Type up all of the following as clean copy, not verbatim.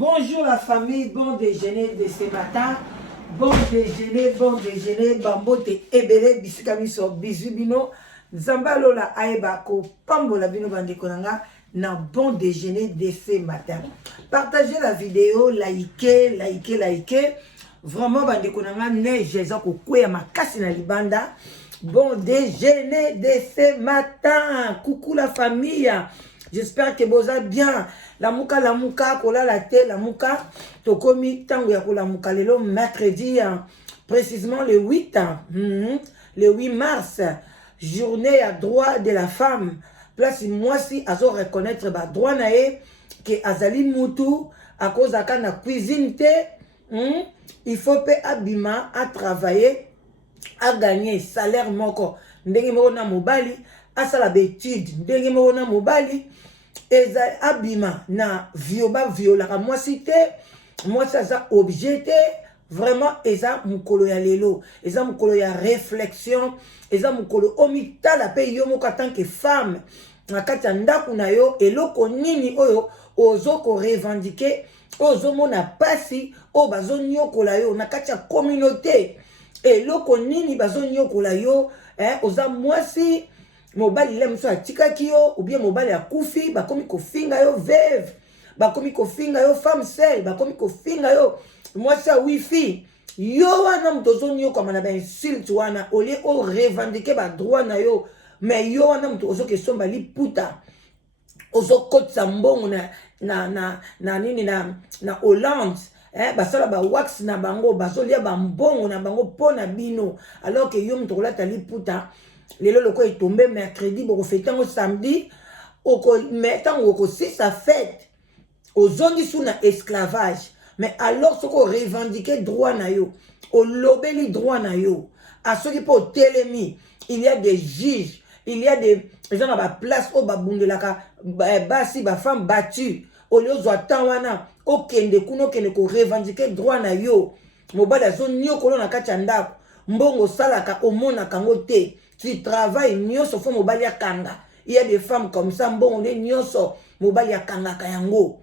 Bonjour la famille, bon déjeuner de ce matin. Bon déjeuner, bambote ebele bisika miso bizubino. Zambalo la aeba ko pambola bino bandeko nanga na bon déjeuner de ce matin. Partagez la vidéo, likez. Vraiment bandeko nanga neige eza ko kwea makasi na libanda. Bon déjeuner de ce matin. Coucou la famille. J'espère que vous allez bien. La mouka, kola la thé, la mouka. Tokomi, tango ya kola mouka lelo, mercredi, précisément le 8, le 8 mars, journée à droit de la femme. Place moi si azo reconnaître ba droit nae que azali mutu à cause de la cuisine te, il faut pe abima à travailler, à gagner salaire moko. Ndenge moko na mobali, à sala d'étude, ndenge moko na mobali. Eza abima na viola moi cité moi ça objecté vraiment eza mukolo ya lelo eza mukolo ya réflexion eza mukolo omitala pe yo moko tant que femme na kati ya ndaku na yo eloko nini oyo ozoko revendiquer ozo mona pasi o bazo nyokola yo na kati ya communauté eloko nini bazo nyokola yo oza mwasi mobali le mso atikaki yo ou bien mobali akufi bakomi kofinga yo veuve bakomi kofinga yo femme seule bakomi kofinga yo mwasi wifi yo wana mtozo nyo kama na ba insulte wana olie o revendiquer ba droit na yo mais yo wana mtozo kesomba liputa ozo kotsa mbongo na nini na Hollande basala ba wax na bango bazolia ba mbongo na bango pona bino alors que yo mtokola taliputa lelo loko etombe mercredi boko fetango samedi oko metango oko si sa fête ozongi suna esclavage mais alors soko revendiquer droit na yo o lobeli droit na yo a soki po telemi il y a des juges il y a des gens à ba place au babundelaka basi ba femme battue o liozo atawana okende kuno kende ko revendiquer droit na yo mobali azo nyokolo na kati ya ndako mbongo salaka omona kango te. Tu travailles nyoso fo mobali ya kanga. Il y a des femmes comme ça mbongo ne nyoso mobali ya kanga kayango.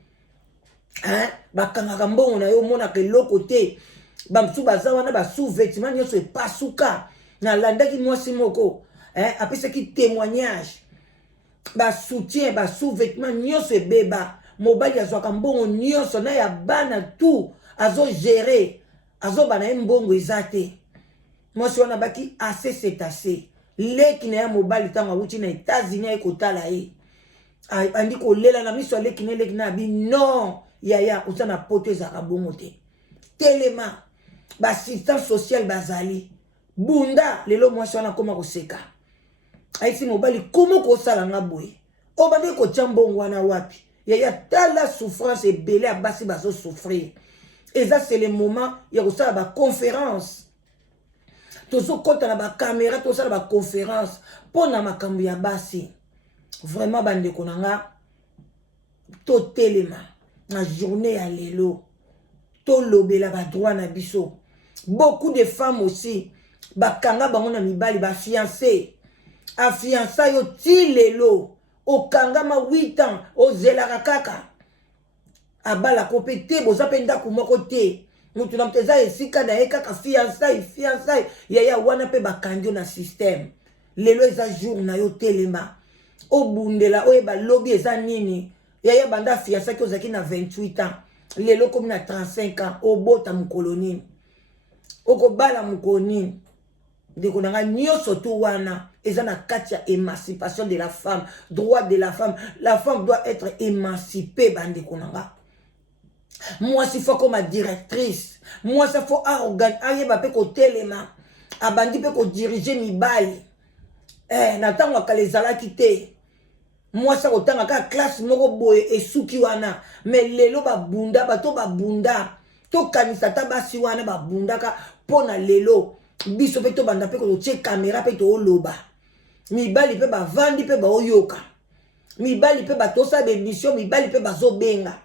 Bakanga mbongo na yo mona ke loko te. Bamsu bazawana ba sous-vêtements nyoso e pasuka. Na landaki mwasi moko. Apese ki témoignage. Ba soutien ba sous-vêtements nyoso e beba. Mobali azwaka mbongo nyoso na ya bana tout azo gérer. Azo bana mbongo ezate. Mwasi wana baki assez c'est assez. Leki na ya mobali tanga wuti na États-Unis ekotala ye andi ko lela na miso leki na bi non yaya usana poto ezaka bongo te telema ba assistance sociale bazali bunda lelo mwasi wana koma koseka aisi mobali komo ko sala nga boye o bande ko chambongo wana wapi yaya tala souffrance ebele abasi bazo souffrir et ça c'est le moment ya ko sala ba conférence tozo kota na ba caméra to sala ba conférence pona makambo ya basi vraiment bande konanga to telema na journée ya lelo to lobela ba droit na biso beaucoup de femmes aussi bakanga bango na mibali ba fiancé a fiança yo ti lelo okanga ma 8 ans ozela kaka abala kopete boza penda kumoko te nous tu n'as esika na kaka fiançailles yaya wana pe bakandio na système lelo eza jour na yo telema obundela oyeba lobby eza nini yaya banda fiançailles ki ozaki na 28 ans lelo komi na 35 ans obota mukoloni okobala mukoloni ndeko nanga nyonso to wana eza na kati ya émancipation de la femme droit de la femme doit être émancipée bandeko nanga. Moi, s'il faut comme directrice, moi, ça faut arrogant, ayeba pe ko telema, abandi pe ko diriger mi bali. Natanga ka les ala kité. Moi, ça otanga ka classe moko boye et suki wana, mais lelo ba bunda, bato ba bunda. To kanisa tabasi wana ba bunda ka pona lelo. Biso pe to banda pe ko tie caméra pe to oloba. Mi bali pe ba vandi pe ba oyoka. Mi bali pe ba tosa de mission, mi bali pe ba zobenga.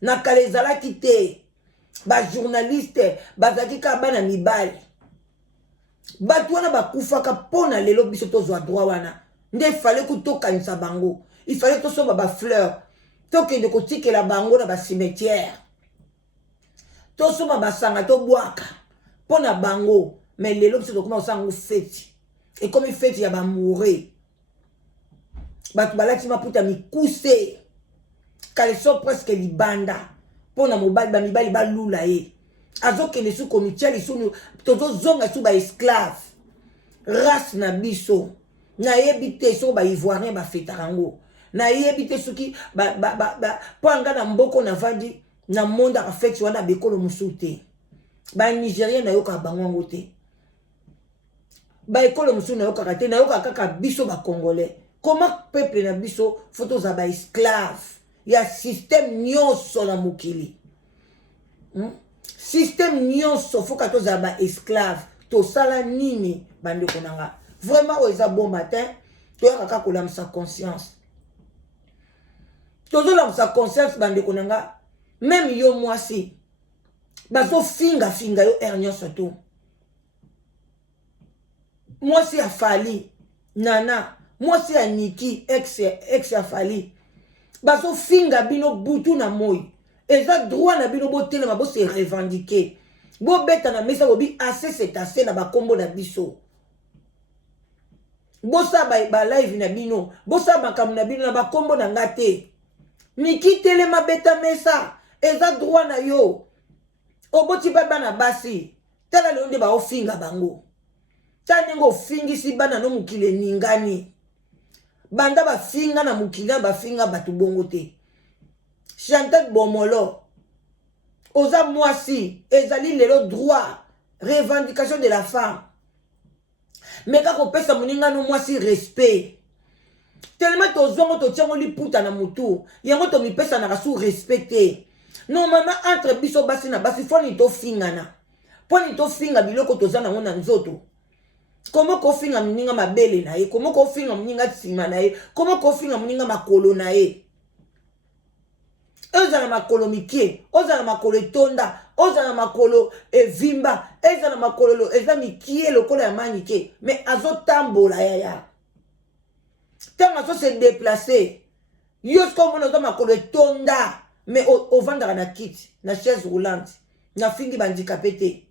Na kalezala kite ba journaliste bazaki ka bana mibali batu wana bakufaka pona lelo biso tozwa droit wana nde fallait kutokanisa bango il fallait to somba ba fleur tokende kotikela bango na ba cimetière to soma basanga to boaka pona bango mais lelo biso tokoma osango feti et comme feti ya bamoure bato balati maputa mikuse kaleso presque libanda pona mobali bamibali balula ye azokende su komitia lisunu tozozonga su baesclave race na biso nayebi te so baivoirien bafetaka yango nayebi te soki mpo anga na mboko navandi na mondaka feti wana bekolo mosusu te banigérien nayokaka bango yango te baekolo mosusu nayokaka te nayokaka kaka biso bacongolais comment peuple na biso fo tozala baesclave ya système nyonso na mokili système nyonso foka tozala baesclave tosala nini bandeko na nga vraiment oyo eza bon matin toyaka kaka kolamisa conscience tozolamisa conscience bandeko na nga même yo mwasi bazofingafinga yo aire nyonso to mwasi afali nana mwasi ya niki ex afali bazofinga bino butu na moi eza droit na bino botelema bose revendiquer bobeta na mesa bobi assez c'est assez na bakombo na biso bosa ba live na bino bosa makambo na bino na bakombo na nga te miki telema beta mesa eza droit na yo oboti bana basi tala leo nde baofinga bango tani ngo fingisi bana no mukile ningani banda bafinga na mukile bafinga batu bongo te Chantal Bomolo oza mwasi ezali lelo droit revendication de la femme mais kako pesa muninga no mwasi respect tellement tozongo totiango liputa na mutu yango to mipesa na rasu respecter normalement entre biso basi na basi foni to fingana poni to finga biloko tozana ngona nzoto komo ko finga muninga mabele na ye komo ko finga muninga sima na ye komo ko finga muninga makolo na ye ozana makolo mikie ozana makolo etonda ozana makolo evimba ezana makolo eza mikie lokola ya manike mais azotambola yaya tanga so se déplacer yo sko mona zo makolo etonda mais ovandaka na kiti na chaise roulante na fingi bandicapé te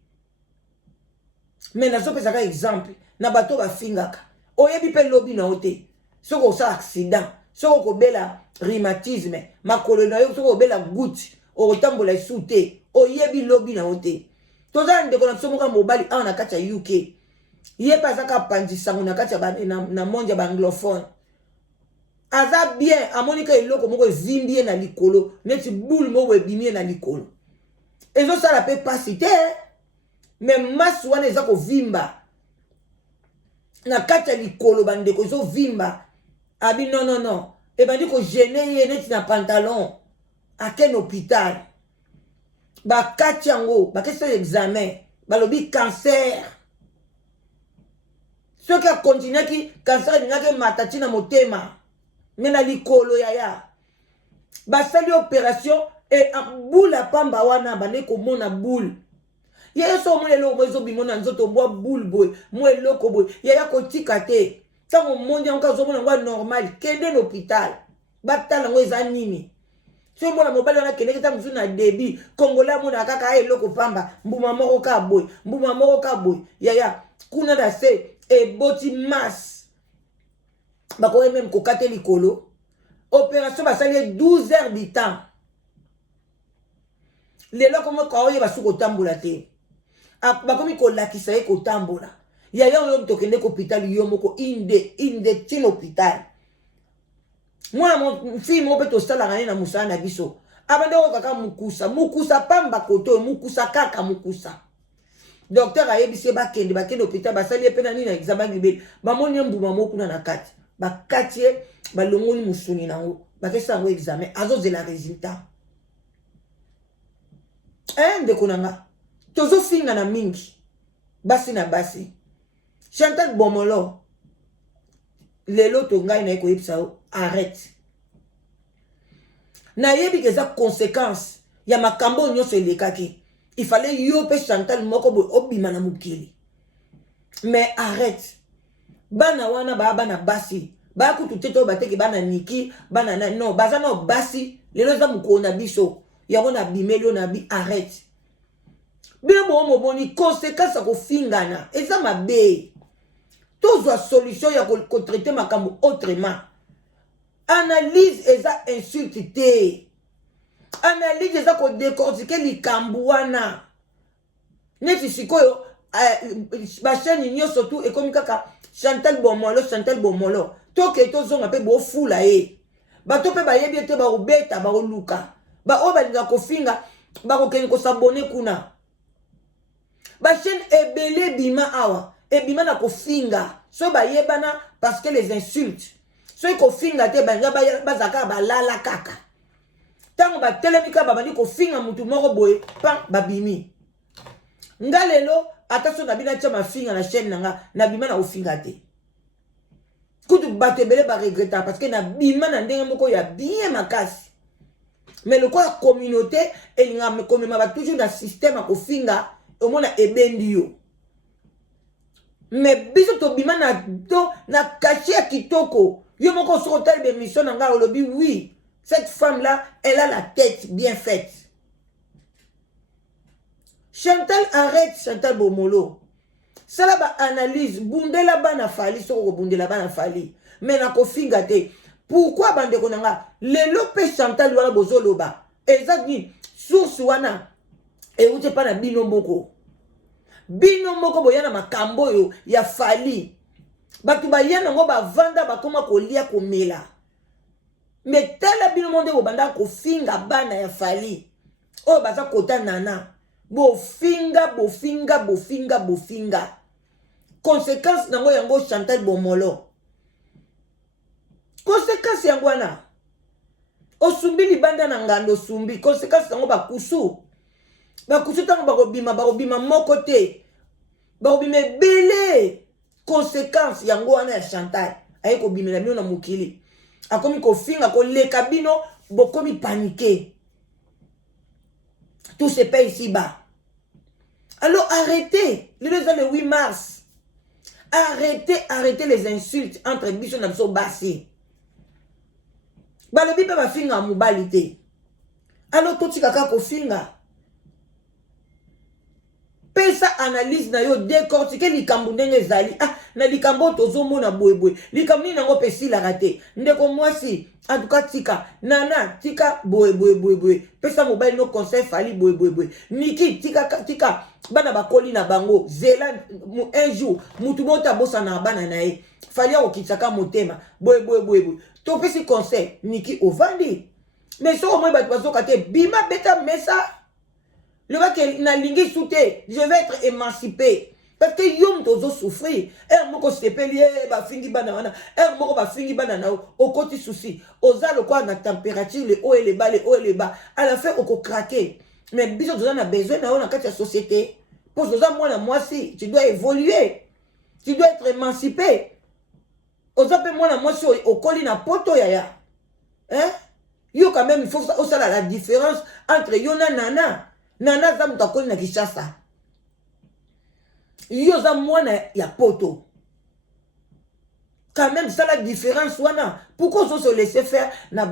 mais nazopesaka exemple na bato bafingaka oyebi mpe lobi na yo te soki osala accident soki okobela rhumatisme makolo na yo soki obela goutte okotambola esu te oyebi lobi na yo te tozala ndeko na biso moka mobali awa na kati ya UK ye mpe azaka pandisango na kati ya na monde ya baanglophone aza bien amoni ka eloko moko evimbi ye na likolo neti boule moko ebimi ye na likolo ezosala mpe pasi te me masi wana eza kovimba na kati ya likolo bandeko ezovimba abi non ebandi kogene ye neti na pantalon ake na hôpital bakati yango bakesala examen balobi cancer soki akontinuaki cancer elingaki matati na motema me na likolo yaya basali opération e boule apamba wana bande komona boule yaya so omona eloko mo ezobima na nzoto bwa boule boye mo eloko boye yaya kotika te ntango mondi yango azomona yango normal kende na hôpital batala yango eza nini so mona mobali wana kendeki ntango mosusu na debi kongola amona kaka eloko pamba mbuma moko ka boye yaya kuna na se eboti masse bakoki meme kokate likolo opération basali 12 heures du temps lelo komo kaoyeba su kotambola te bakomi kolakisa ye kotambola yaya oyo tokende ko hôpital yo moko inde tino hôpital mwana fille moko mpe tosalaka ne na mosala na biso abanda oyo kaka mukusa pamba koto mukusa kaka mukusa docteur ayebisi ye bakende hôpital basali ye mpe na nini na examen libeli bamoni ye mbuma moko kuna na kati bakati ye balongoli musuni nango bakesa yango examen azozela résultat ndeko na nga tozofinga na mingi basi na basi Chantal Bomolo lelo to ngai na ekoyebisa yo arrête nayebi ke eza conséquence ya makambo nyonso elekaki il fallait yo pe Chantal moko boye obima na mokili mais arrête bana wana bana basi bakutu te to bateki bana niki bana na non baza na basi lelo eza mokolo na biso yango na bimeli yo na bi arrête bino bomoni conséquence ya kofingana eza mabe tozwa solution ya kotraite makambo autrement. Analyse eza insulte te, analyse eza kodécortiquer likambo wana neti sikoyo bachaîne nyonso tu ekomi kaka Chantal Bomolo toke tozonga mpe bofula ye bato mpe bayebi ete bakobeta bakoluka baoyo balinga kofinga bakokende kosabone kuna bachaîne ebele ebima awa ebima na kofinga so bayebana parce que les insultes so kofinga te banga bazaka balala kaka tango batelemi kaka babandi kofinga mutu moko boye pan babimi nga lelo ata so nabina tia mafinga na chaîne nanga nabima na kofinga te kutu bato ebele baregreta parce que nabima na ndenge moko ya bien makasi mais le quoi communauté elinga komema ba toujours na système ya kofinga omona ebendi yo mais biso tobima na caché ya kitoko yo moko soko tali bémission na nga olobi oui cette femme là elle a la tête bien faite. Chantal, arrête Chantal Bomolo. Ça là ba analyse bundela bana fali soko bundela bana fali mais na kofinga te. Pourquoi bande konanga lelo pe Chantal wala bozoloba exactly source wana e ute pa na bino moko boyana makambo yo ya fali batu bayana ngo bavanda bakoma kolia komela mais tala bino monde bobanda kofinga bana ya fali oyo baza kota nana bofinga conséquence nango yango Chantal Bomolo conséquence yango wana osumbi libanda na ngando sumbi conséquence nango bakusu tango bakobima moko te bakobima ebele conséquence yango wana ya Chantal aye kobimela bino na mokili akomi kofinga koleka bino bokomi paniqué. Tout se paie ici-bas. Alors arrêtez le 8 mars arrêtez les insultes entre biso na biso basi balobi pe bafinga mobali te alors totika kaka kofinga pesa analyse na yo décortiquer likambo ndenge ezali na likambo tozomona boyeboye likambo nini nango pesilaka te ndeko mwasi en tout cas tika nana tika boyeboye pesa mobali no conseil fali boyeboye niki tika bana bakoli na bango zela un jour mutu bota bosa na bana na ye fali akokitsaka motema boyeboye to pesi conseil niki ovandi mais so omoi bato bazoka te bima beta mesa le va que na lingi souté je vais être émancipé parce que yom tozo souffrir moko sepeli ba fingi bana wana moko ba fingi bana na o koti souci oza le quoi na température le haut et le bas à la fin oko craquer mais biso toza na besoin na na kati ya société pour toza moi si tu dois évoluer tu dois être émancipé oza pe moi si okoli na poto yaya yo quand même il faut ça la différence entre yo na nana za mutakoni na Kishasa yo za mwana ya poto quand même ça la différence wana pourquoi on se laisser faire na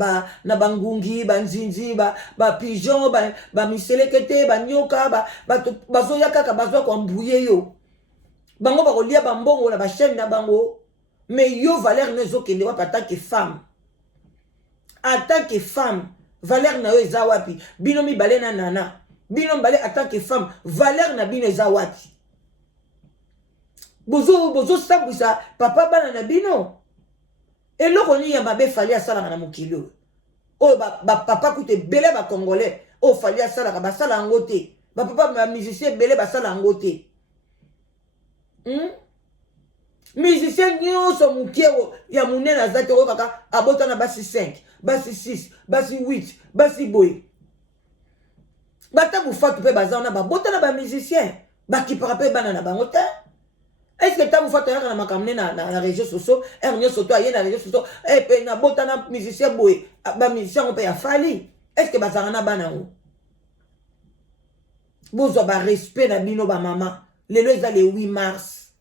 bangungi banzinzi ba pigeon ba miselekete ba nyoka ba zoya kaka bazwa ko mbouye yo bango ba kolia bambongo na ba chaîne na bango mais yo valeur nezo kende wa en tant que femme valeur na yo eza wapi bino mi balé na nana bino balé en tant que femme valeur na bino eza wapi bozo sabwisa papa bana na bino eloko ni ya mabe fali asala na mokili o papa kute bele ba congolais o fali asala basala ngote ba papa ba musicien bele basala ngote musicien nyonso mukiero ya munena zate o kaka abota na basi 5 basi 6 basi 8 basi boy bata bufatu pe bazana ba bota na ba musicien bakipara pe bana na bango te. Est-ce que tu as fait un makamne na région sociaux et on surtout à na région sociaux et puis na botana musicien boy ba musicien on peut fali est-ce que bazana bana o bozo ba respect na bino ba mama lelo za le 8 mars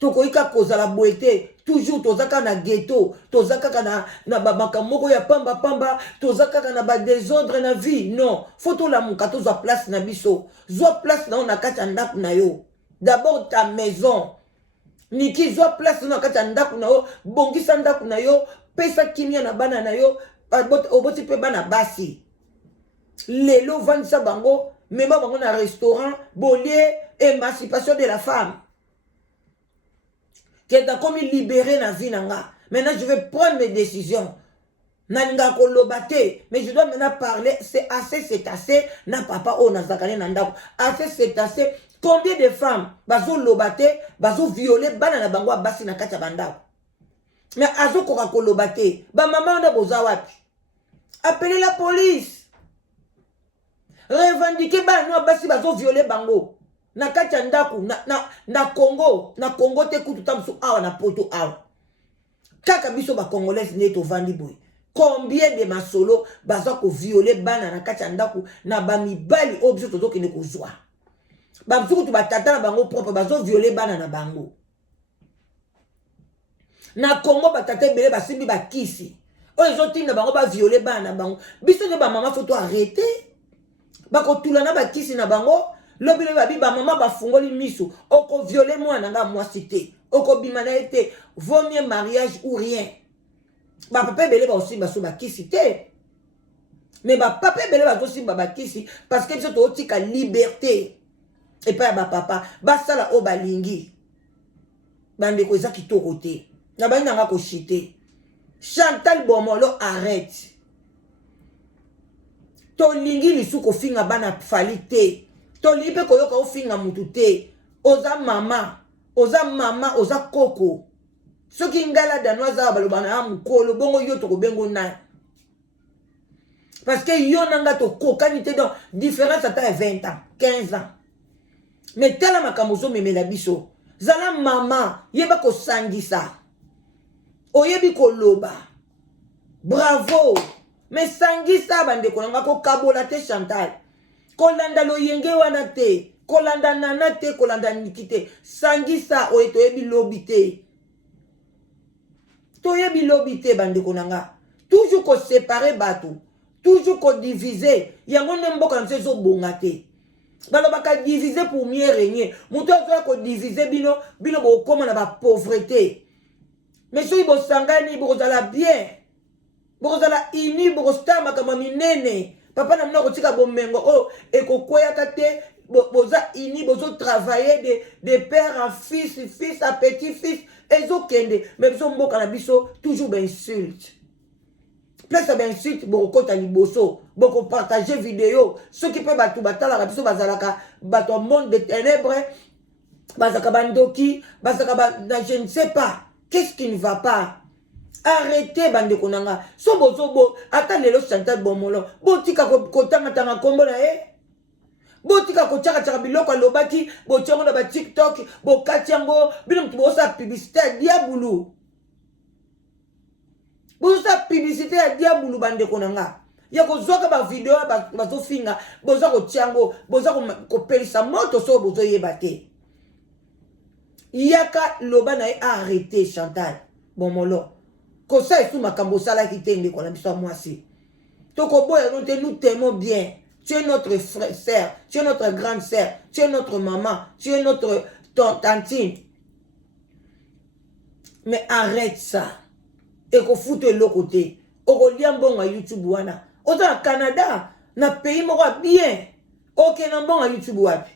to koika koza la boité toujours tozaka na ghetto, tozaka na makamoko ya pamba pamba, tozaka na ba désordre na vie. Non, faut to la muka to za place na biso. Zo place na ona kata ndaku na yo. D'abord ta maison. Niki zo place na kata ndaku na yo, bongisa ndaku na yo, pesa kimia na bana na yo, oboti pe bana basi. Lelo vandisa bango, mema bango na restaurant, bolie, émancipation de la femme. Que t'as comme libéré na vie nanga. Maintenant, je vais prendre mes décisions. Nalinga kolobate, mais je dois maintenant parler. C'est assez. Na papa o na zakane nandako. Assez, c'est assez. Combien de femmes bazo lobate, bazo violer, bana na bango basi na kacha bandako. Mais azo koka kolobate, ba maman na boza wapi. Appelez la police. Revendiquez bana no basi bazo violer bango. Na kacha ndaku na Congo te kutu tamsu awa na poto awa. Kaka biso ba congolaise neto vandi boy. Combien de masolo baza ko violer bana na kacha ndaku na ba mibali obiso tozo kene ko zwa. Ba msuku tu batata na bango propre bazo violer bana na bango. Na Congo batata bele basimbi bakisi. O ezo tinda bango ba violer bana na bango. Biso ne ba mama faut arrêter. Ba ko tulana bakisi na bango. Lobile babi ba maman ba fungoli miso oko violer moi nanga moi cité oko bimana été vaut mieux mariage ou rien ba papa belé ba aussi ba so ba kisité mais ba papa belé ba aussi ba kisi parce que biso to tika liberté et pas ba papa ba sala o balingi bande ko ezaki to côté na ba nanga ko chité Chantal Bomolo arrête to lingi lisuko finga bana falite Tolipe koyoka ofinga mutu te. Oza mama, oza koko. Soki ngala danoza balobana ya mukolo bongo yo to bengo na. Parce que yo nanga to kokanité donc différence ata 20 ans, 15 ans. Mais tala makamozo memela biso. Zala mama, yeba ko sangisa. Oyebi ko loba. Bravo. Mais sangisa bande ko nanga ko kabola te Chantal. Kolanda lo yenge wana te, kolanda nana te, kolanda nikite. Sangisa oye toyebi lobite. Toyebi lobite bande konanga. Toujours ko séparer batou, toujours ko diviser. Yango nemboka nse zo bongate. Balo baka diviser pour mieux régner. Mouto zo ko diviser bino bo koma na ba pauvreté. Mais so ibo sangani bo kozala bien. Bo kozala ini bo kostama kama minene. Papa n'a pas tika bomengo oh eko koya kate boza ini bozo travailler de père en fils à petit fils ezo kende mais biso mboka na biso toujours ben insulte place ben insulte boko ta liboso boko partager vidéo ceux qui peuvent batu batala ka biso bazalaka bato monde de ténèbres bazaka bandoki bazaka je ne sais pas qu'est-ce qui ne va pas. Arrêtez bande konanga. So bozo ata lelo Chantal Bomolo. Botika kotanga tanga kombo na Botika kochaka biloko alobaki, bochongo na ba TikTok, bokatiango, bino mtu bosa publicité diabulu. Bosa publicité ya diabulu bande konanga. Ya kozoka ba video bazo finga, boza kotiango, boza ko pelisa moto so bozo yebate. Yaka loba na arrêter Chantal Bomolo. Kosa et tout ma kambosala qui t'aime quoi la biso moi si. Toko boya nous t'aimons bien. Tu es notre frère, sœur, tu es notre grande sœur, tu es notre maman, tu es notre tantine. Mais arrête ça. Et qu'on foute l'autre côté. Oko liambon à YouTube wana. Autant Canada, na pays mora bien. Ok nan bon à YouTube wapi.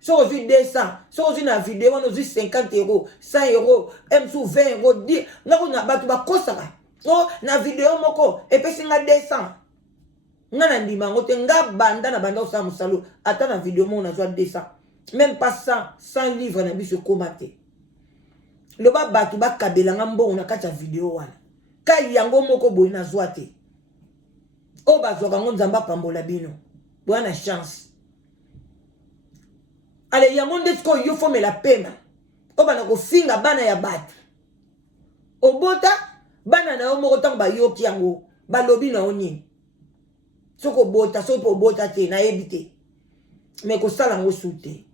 So on vit 200, so on vit na vidéo, on vit 50 €, 100 €, même sous 20 €, 10. Nga na batu ba kosaka. Oh, na vidéo moko, et puis singa 200. Nga na ndima ngote nga banda na banda osa musalo. Ata na vidéo mo na joa 200. Même pas 100 livres na biso komate. Le ba batu ba kabela nga mbongo na kati ya vidéo wana. Ka yango moko boyi na joa te. O ba zoka ngo nzamba pambola bino. Bwana chance. Ale ya monde sko yo fome la pema. Oba na ko finga bana ya batu. Obota bana na yo moko tango ba yoki yango ba lobi na oni. Soko bota soko bota te na ebite. Mais ko sala ngo sute.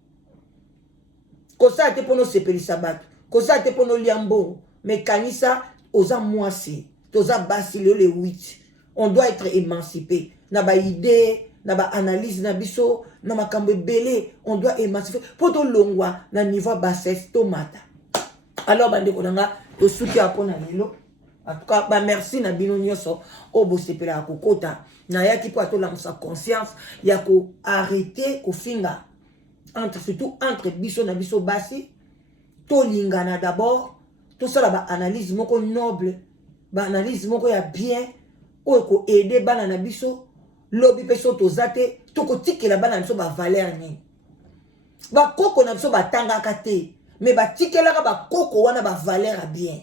Ko sa te pono sepelisa batu. Ko sa te pono liambo. mais kanisa oza mwasi toza basi le 8 on doit être émancipé na ba idée na ba analyse na biso na makambo belé on doit émanciper poto longwa na niveau bassesse tomata alors bande konanga to souki apona lelo en tout cas ba merci na bino nyoso o bosepela kokota na yaki po atola sa conscience ya ko arrêter ko finga surtout entre biso na biso basi to lingana d'abord tout ça là ba analyse moko noble ba analyse moko ya bien o ko aider bana na biso lobi peso to zate to ko tikela bana na biso ba valeur ni ba koko na biso ba tanga kate mais ba tikela ka ba koko wana ba valeur bien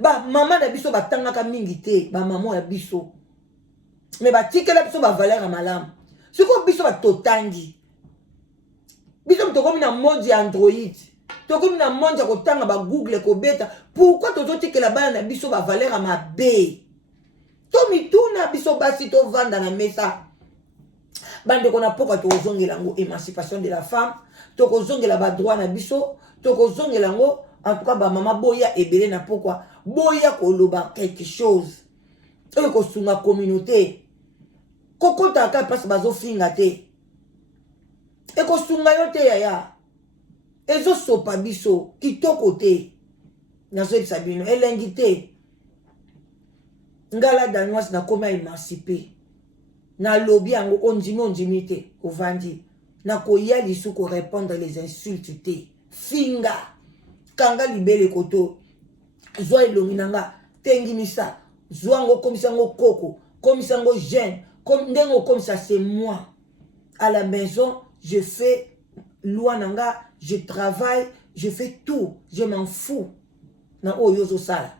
ba mama na biso ba tanga ka mingi te ba maman ya biso mais ba tikela biso ba valeur malam siko biso ba totangi biso to komi na mode ya Android to komi na mode ya kotanga ba Google ko beta pourquoi to tikela bana na biso ba valeur mabe to mituna biso basi to vanda na mesa bande kona poka to zongela ngo émancipation de la femme to ko zongela ba droit na biso to ko zongela ngo en tout cas ba mama boya ebele na pourquoi boya ko loba quelque chose e ko sunga communauté kokota ka passe bazo finga te e ko sunga yo te ya ezo sopa biso kitoko te na zo sabino elengi te ngala danoise na koma émancipé na lobby yango ondimi te ovandi na koya lisu ko répondre les insultes te finga kanga libele koto zwa elongi nanga tengimisa zwa ngo komisa ngo koko komisa ngo jeune comme ndengo comme ça c'est moi à la maison je fais loi nanga je travaille je fais tout je m'en fous na oyozo sala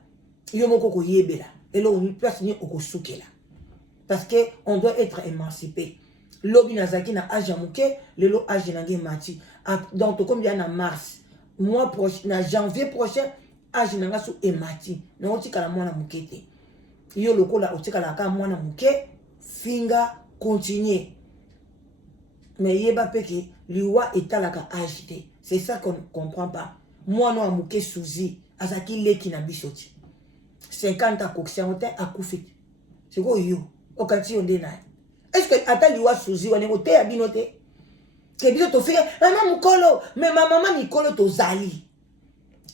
yo moko ko yebela et là on place ni okosukela parce que on doit être émancipé lobi nazaki na âge amuke lelo âge nange mati donc comme bien en mars mois prochain na janvier prochain âge nanga sou emati na otikala mwana mukete yo lokola otikala ka mwana muke finga continuer mais yeba peke liwa etalaka âge te c'est ça qu'on ne comprend pas mwana wa muke souzi azaki leki na bisoti 50 ans koksia ote akufite c'est quoi yo okati yonde na est-ce que atali wa souzi wane ote ya binote ke biso to fika mama mukolo mais mama mikolo to zali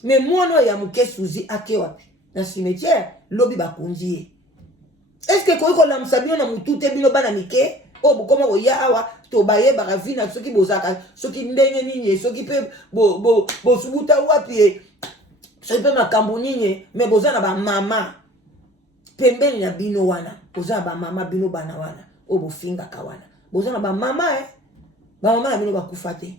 mais mwana ya muke souzi ake wapi na cimetière lobi bakunzi est-ce que ko la msabino na mutute bino bana mike o bukoma ko ya awa to baye baravina soki bozaka soki ndenge nini soki pe bo subuta wapi so pe makambo nini mais bozana ba mama pembeni na bino wana bozana ba mama bino bana wana o bofinga kawana bozana ba mama ba mama na bino bakufa te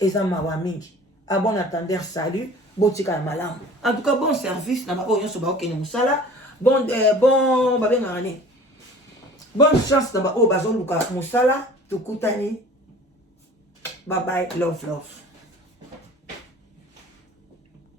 eza mawa mingi à bon attendeur salut botika na malamu en tout cas bon service na ba oyo so ba okene musala bon babenga ngani bonne chance na ba oyo bazoluka musala tukutani bye bye love